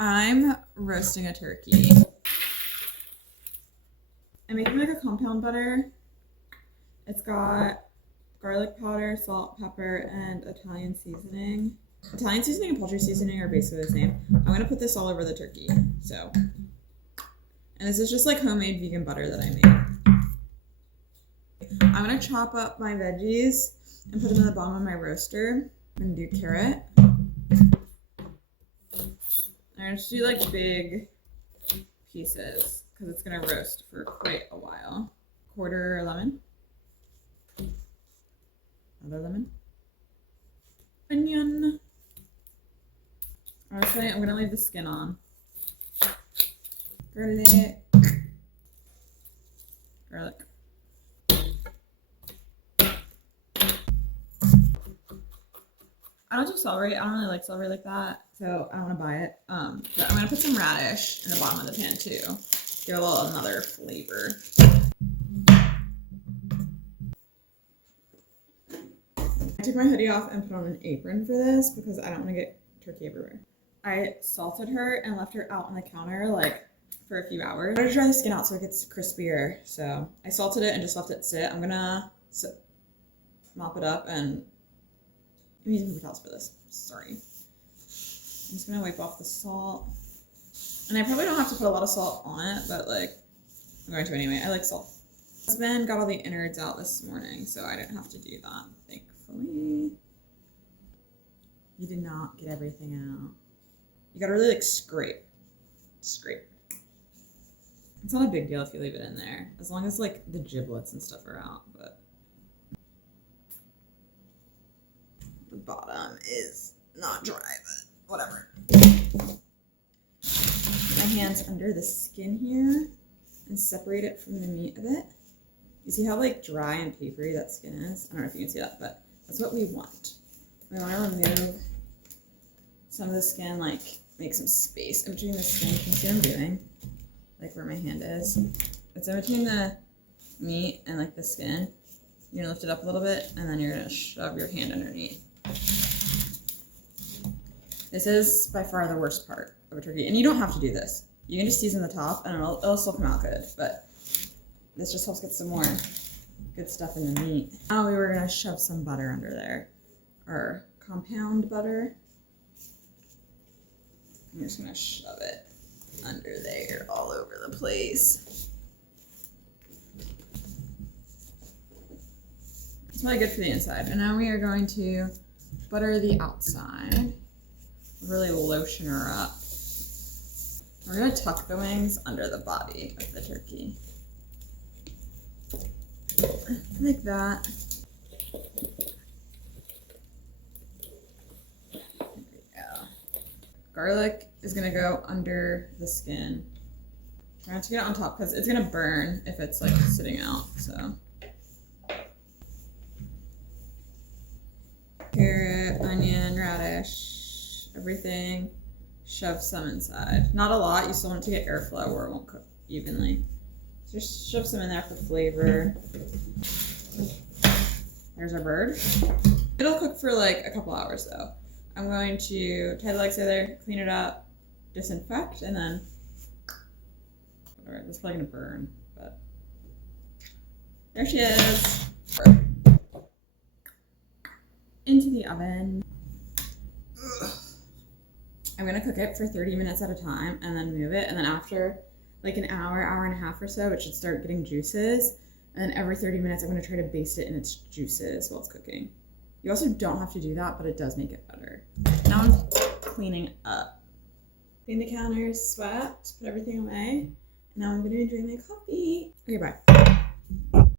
I'm roasting a turkey. I'm making like a compound butter. It's got garlic powder, salt, pepper, and Italian seasoning. Italian seasoning and poultry seasoning are basically the same. I'm gonna put this all over the turkey. So, and this is just like homemade vegan butter that I made. I'm gonna chop up my veggies and put them in the bottom of my roaster. I'm gonna do carrot. I'm gonna just do like big pieces because it's gonna roast for quite a while. Quarter lemon. Another lemon. Onion. Honestly, I'm gonna leave the skin on. Garlic. Garlic. I don't do celery. I don't really like celery like that, so I don't want to buy it. But I'm gonna put some radish in the bottom of the pan too. Give a little another flavor. I took my hoodie off and put on an apron for this because I don't want to get turkey everywhere. I salted her and left her out on the counter like for a few hours. I'm gonna dry the skin out so it gets crispier. So I salted it and just left it sit. I'm gonna mop it up and I'm using paper towels for this. Sorry. I'm just gonna wipe off the salt. And I probably don't have to put a lot of salt on it, but like I'm going to anyway. I like salt. My husband got all the innards out this morning, so I didn't have to do that, thankfully. You did not get everything out. You gotta really like scrape. Scrape. It's not a big deal if you leave it in there, as long as like the giblets and stuff are out, but the bottom is not dry, but whatever. Put my hands under the skin here and separate it from the meat of it. You see how like dry and papery that skin is? I don't know if you can see that, but that's what we want. We want to remove some of the skin, like make some space in between the skin. You can see what I'm doing, like where my hand is. It's in between the meat and like the skin. You're gonna lift it up a little bit, and then you're gonna shove your hand underneath. This is by far the worst part of a turkey, and you don't have to do this. You can just season the top, and it'll still come out good, but this just helps get some more good stuff in the meat. Now we were gonna shove some butter under there, or compound butter. I'm just gonna shove it under there all over the place. It's really good for the inside. And now we are going to butter the outside. Really lotion her up. We're gonna tuck the wings under the body of the turkey. Like that. There we go. Garlic is gonna go under the skin. Try not to get it on top because it's gonna burn if it's like sitting out, so. Carrot, onion, radish, everything. Shove some inside. Not a lot, you still want it to get airflow or it won't cook evenly. So just shove some in there for flavor. There's our bird. It'll cook for like a couple hours though. I'm going to tie the legs together, clean it up, disinfect, and then whatever. This is probably gonna burn, but there she is. Into the oven. Ugh. I'm gonna cook it for 30 minutes at a time and then move it, and then after like an hour, hour and a half or so, it should start getting juices. And then every 30 minutes, I'm gonna try to baste it in its juices while it's cooking. You also don't have to do that, but it does make it better. Now I'm cleaning up. Clean the counters, swept, put everything away. And now I'm gonna drink my coffee. Okay, bye.